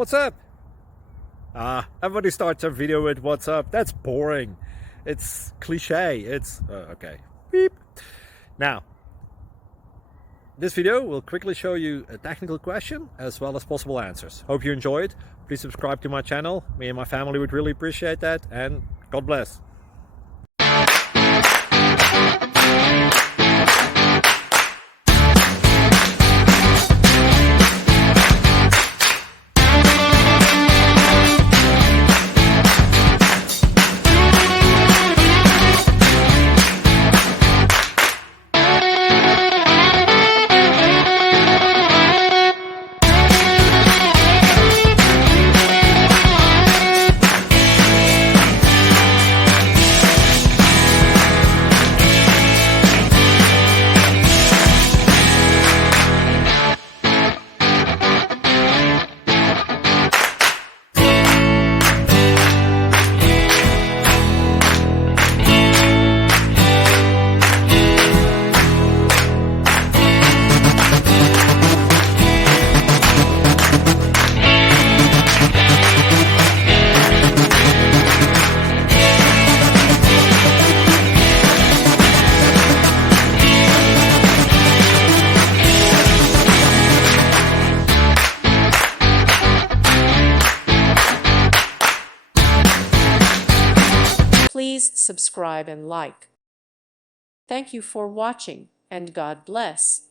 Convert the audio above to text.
What's up? Everybody starts a video with what's up. That's boring. It's cliche. It's okay. Beep. Now, this video will quickly show you a technical question as well as possible answers. Hope you enjoyed. Please subscribe to my channel. Me and my family would really appreciate that, and God bless. Please subscribe and like. Thank you for watching, and God bless.